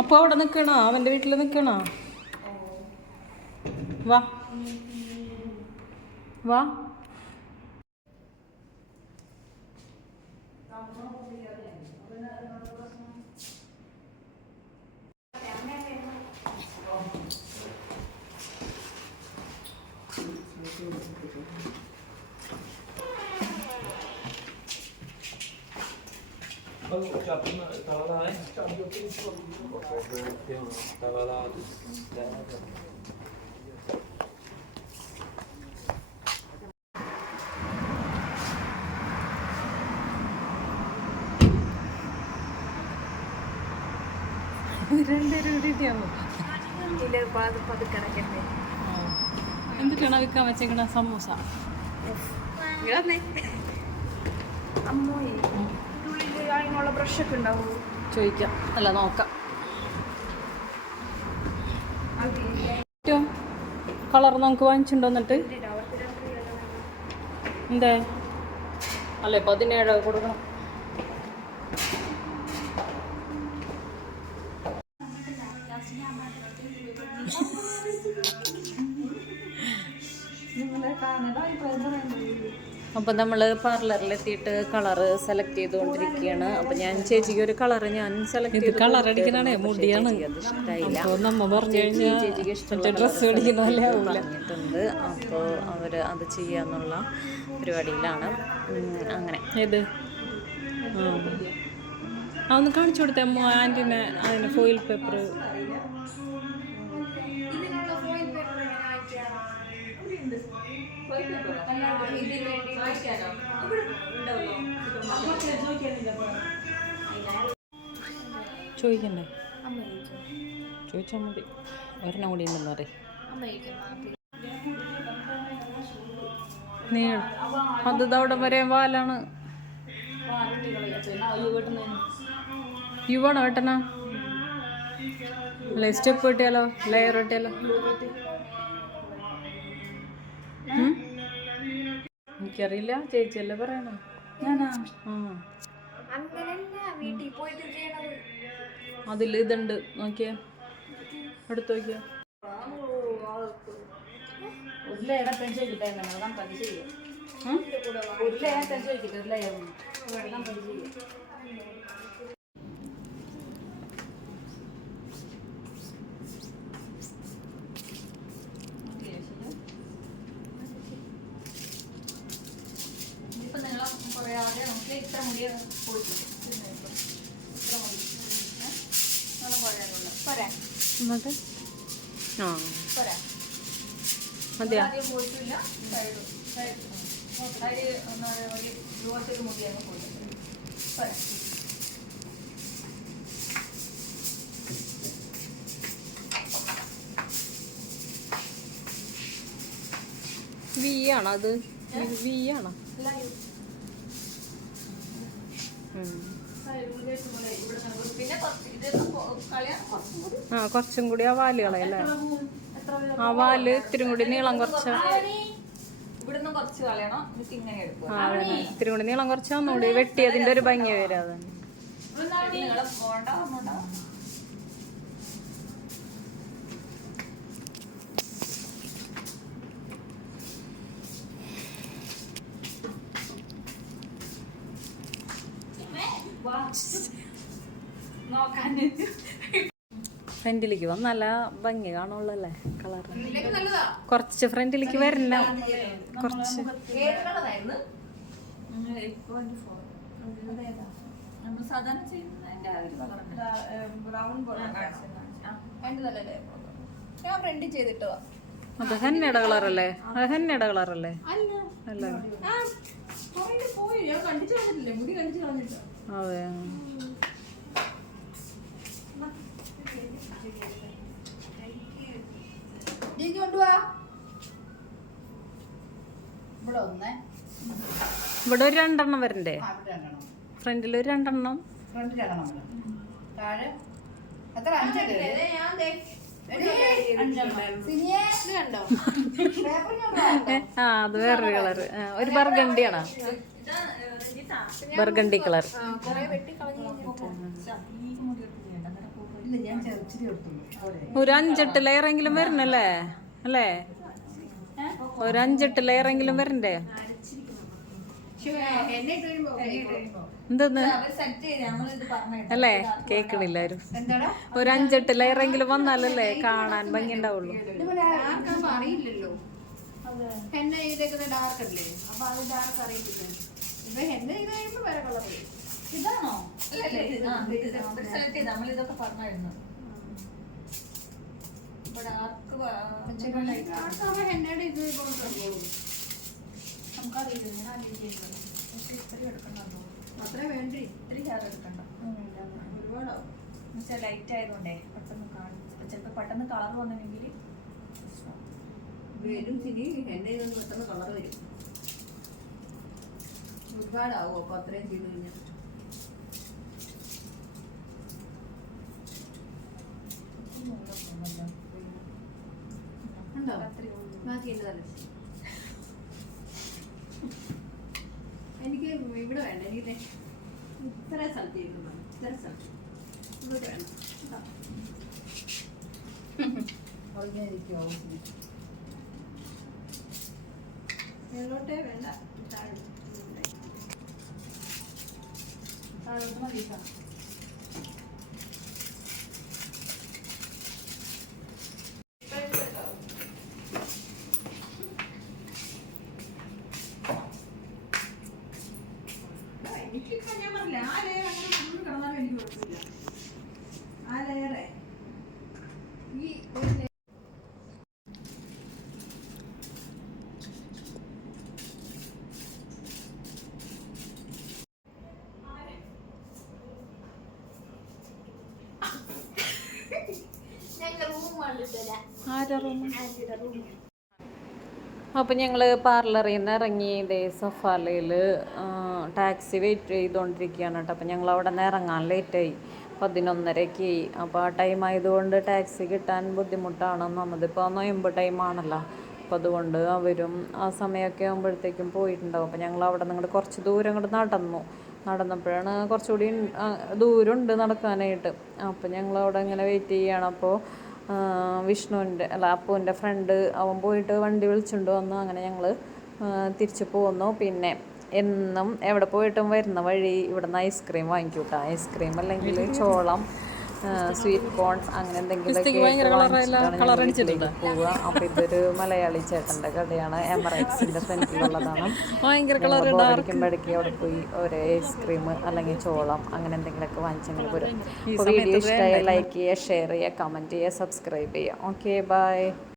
അപ്പൊ അവിടെ നിക്കണോ? അവന്റെ വീട്ടിൽ നിക്കണോ? വാ. വാ. രണ്ടുപേരും എന്ത് എന്തിട്ടാണ് വിൽക്കാൻ വെച്ചേക്കണ സമൂസ? അമ്മോയി. ഉള്ളിൽ അതിനുള്ള ബ്രഷൊക്കെ ഉണ്ടാവുള്ളൂ ചോദിക്കാം. അല്ല നോക്കാം. കളർ നമുക്ക് വാങ്ങിച്ചിട്ടുണ്ടോ എന്നിട്ട്? എന്തേ? അല്ലേ പതിനേഴ് കൊടുക്കണം. അപ്പം നമ്മൾ പാർലറിലെത്തിയിട്ട് കളറ് സെലക്ട് ചെയ്തുകൊണ്ടിരിക്കുകയാണ്. അപ്പോൾ ഞാൻ ചേച്ചിക്ക് ഒരു കളറ് ഞാൻ സെലക്ട് ചെയ്ത് കളർ അടിക്കണേ മുടിയാണ്. ഇഷ്ടമായില്ല. അപ്പോൾ പറഞ്ഞു കഴിഞ്ഞാൽ ചേച്ചിക്ക് ഇഷ്ടമുള്ള ഡ്രസ്സ് അടിക്കണല്ലേ പറഞ്ഞിട്ടുണ്ട്. അപ്പോൾ അവർ അത് ചെയ്യാന്നുള്ള പരിപാടിയിലാണ്. അങ്ങനെ. ഏത്? ആ. കാണിച്ചു കൊടുത്തേ അമ്മ ആന്റിനെ അതിന് ഫോയിൽ പേപ്പർ ചോദിക്കണ്ടേ? ചോദിച്ചാൽ മതി. ഒരെണ്ണം കൂടി ഉണ്ടെന്ന് പറയും. നീ അത് അവിടെ വരെ വാലാണ്. യുവാണോ വെട്ടനാ അല്ലെ സ്റ്റെപ്പ് കിട്ടിയാലോ ലെയർ കിട്ടിയാലോ? എനിക്കറിയില്ല. ചേച്ചിയല്ലേ പറയണേ ഞാനാ? അതിൽ ഇതുണ്ട്. നോക്കിയേ. എടുത്ത് നോക്കിയാ. പെൻസിൽ കിട്ടാൻ നമുക്ക് അത് ചെയ്യാം ഉം? ഒരു ലെയർ പെൻസിൽ കിട്ടും ഒരു ലെയർ നമുക്കത് ചെയ്യാം ഇപ്പം നിങ്ങൾ കുറയാതെ നമുക്ക് ഇത്ര മുടി കൊടുക്കും ഇത്ര മുടി നല്ല കുഴയമുണ്ട് പോരാ എന്നിട്ട്? ആ. പോരാ. മതിയാ? ആദ്യം പോയിട്ടില്ല. സൈഡ് സൈഡ് സൈഡ് ഒന്ന് ഒരു യുവത്തിൽ മുടിയാണ് പോയിട്ടുണ്ട് പോരാ. വി ആണോ അത്? വി ആണോ ഉം. പിന്നെ കുറച്ച് ഇത് കളിയാണ് കുറച്ചും കൂടി ആ കുറച്ചും കൂടി ആ വാൽ കളയല്ലേ ആ വാൽ ഇത്തിരി കൂടി നീളം കുറച്ച്. ഇത്തിരി കൂടി നീളം കുറച്ച് ഒന്നുകൂടി വെട്ടി അതിന്റെ ഒരു ഭംഗി വരും അതന്നെ നിങ്ങളെ പോണ്ട ഒന്നുണ്ടോ നോക്കാൻ ഫ്രണ്ടിലേക്ക് വന്ന നല്ല ഭംഗി കാണുള്ളല്ലേ കളർ നല്ലതാ. കുറച്ച് ഫ്രണ്ടിലേക്ക് വരില്ല കുറച്ച്. അത് തന്നെ കളറല്ലേ? അത് തന്നെ കളറല്ലേ? അല്ല. പോയി ഞാൻ കണ്ടിച്ചു കളഞ്ഞിട്ടില്ലേ? മുടി കണ്ടിച്ചു അതെ. ഇവിടെ ഒരു രണ്ടെണ്ണം വരണ്ടേ? ഫ്രണ്ടിൽ ഒരു രണ്ടെണ്ണം. ഫ്രണ്ട് രണ്ടെണ്ണം താഴെ. അത്ര അഞ്ചല്ലേ? ഞാൻ അത് വേറൊരു കളറ് ഒരു ബർഗണ്ടിയാണോ? Burgundy colour. ഒരു അഞ്ചെട്ട് ലെയറെങ്കിലും വരണല്ലേ? അല്ലേ? ഒരു അഞ്ചെട്ട് ലെയറെങ്കിലും വരണ്ടേ? എന്തെന്ന്? അല്ലേ? കേക്കണില്ല ആരും ഒരു അഞ്ചെട്ട് ലെയറെങ്കിലും വന്നാലല്ലേ കാണാൻ ഭംഗി ഉണ്ടാവുള്ളൂ അറിയില്ലല്ലോ. ചെയ്തേക്കുന്ന ഡാർക്ക് അല്ലേ? അപ്പൊ അത് ഡാർക്ക് ഇപ്പൊ കഴിയുമ്പോ വേറെ കളർ ഇതാണോ? സെലക്ട് ചെയ്ത് നമ്മളിതൊക്കെ പറഞ്ഞായിരുന്നു. ഇത് കൊടുത്തോളൂ നമുക്കറിയില്ല ഞാൻ ആദ്യം ചെയ്യുന്നത് പക്ഷെ ഇത്രയും എടുക്കണ്ടോ? അത്രേ വേണ്ടി ഇത്തിരി ഹെയർ എടുക്കണ്ട. ഒരുപാടാവും. എന്നുവെച്ചാൽ ലൈറ്റ് ആയതുകൊണ്ടേ പെട്ടെന്ന് കാണും ചിലപ്പോൾ പെട്ടെന്ന് കളർ വന്നില്ലെങ്കിൽ വരും ശരി ഹെന്ന ചെയ്തുകൊണ്ട് പെട്ടെന്ന് കളർ വരും. ഒരുപാടാവും അപ്പോൾ അത്രയും ചെയ്ത് കഴിഞ്ഞാൽ ഉണ്ടോ ബാക്കി എന്താ ഇവിടെ വേണ്ട എനിക്ക് ഇത്ര സ്ഥലത്ത് ഇത്ര സ്ഥലത്ത്. ഇവിടെ വേണം. മേലോട്ടേ വേണ്ട താഴോട്ട് താഴോട്ട് മതി കേട്ടോ. ആ, എനിക്കിപ്പോ ഞാൻ പറഞ്ഞില്ലേ, ആ layer അങ്ങനെ full കിടന്നാലും എനിക്ക് കുഴപ്പമില്ല. ആ layer ഏ, ഈ ഒരു layer അപ്പം ഞങ്ങൾ പാർലറിൽ നിന്ന് ഇറങ്ങി ഇതേ സഫാലയിൽ ടാക്സി വെയിറ്റ് ചെയ്തുകൊണ്ടിരിക്കുകയാണ് കേട്ടോ. അപ്പം ഞങ്ങൾ അവിടെ നിന്ന് ഇറങ്ങാൻ ലേറ്റായി. പതിനൊന്നരയ്ക്ക് ആയി. അപ്പോൾ ആ ടൈം ആയതുകൊണ്ട് ടാക്സി കിട്ടാൻ ബുദ്ധിമുട്ടാണ്. നമ്മതിപ്പോൾ നൊയമ്പ് ടൈമാണല്ലോ അപ്പോൾ അതുകൊണ്ട് അവരും ആ സമയമൊക്കെ ആകുമ്പോഴത്തേക്കും പോയിട്ടുണ്ടാവും. അപ്പോൾ ഞങ്ങൾ അവിടെ നിന്ന് കുറച്ച് ദൂരം ഇങ്ങോട്ട് നടന്നു. നടന്നപ്പോഴാണ് കുറച്ചുകൂടി ദൂരമുണ്ട് നടക്കാനായിട്ട്. അപ്പോൾ ഞങ്ങൾ അവിടെ ഇങ്ങനെ വെയിറ്റ് ചെയ്യുകയാണ് അപ്പോൾ വിഷ്ണുവിന്റെ അല്ല അപ്പുവിന്റെ ഫ്രണ്ട് അവൻ പോയിട്ട് വണ്ടി വിളിച്ചുകൊണ്ട് വന്നു. അങ്ങനെ ഞങ്ങൾ തിരിച്ചു പോന്നു. പിന്നെ എന്നും എവിടെ പോയിട്ടും വരുന്ന വഴി ഇവിടുന്ന് ഐസ്ക്രീം വാങ്ങിക്കും ഐസ്ക്രീം അല്ലെങ്കിൽ ചോളം സ്വീറ്റ് കോൺസ് അങ്ങനെ എന്തെങ്കിലും പോവുക. അപ്പോൾ ഇതൊരു മലയാളി ചേട്ടന്റെ കടയാണ് എമറൈറ്റ്സിന്റെ ഫ്രണ്ടിലുള്ളതാണ് ബോറടിക്കുമ്പോഴേക്ക് അവിടെ പോയി ഒരു ഐസ്ക്രീം അല്ലെങ്കിൽ ചോളം അങ്ങനെ എന്തെങ്കിലുമൊക്കെ വാങ്ങിച്ചെങ്കിൽ വരും വീഡിയോ ഇഷ്ടമായി ലൈക്ക് ചെയ്യുക ഷെയർ ചെയ്യുക കമന്റ് ചെയ്യുക സബ്സ്ക്രൈബ് ചെയ്യുക. Okay bye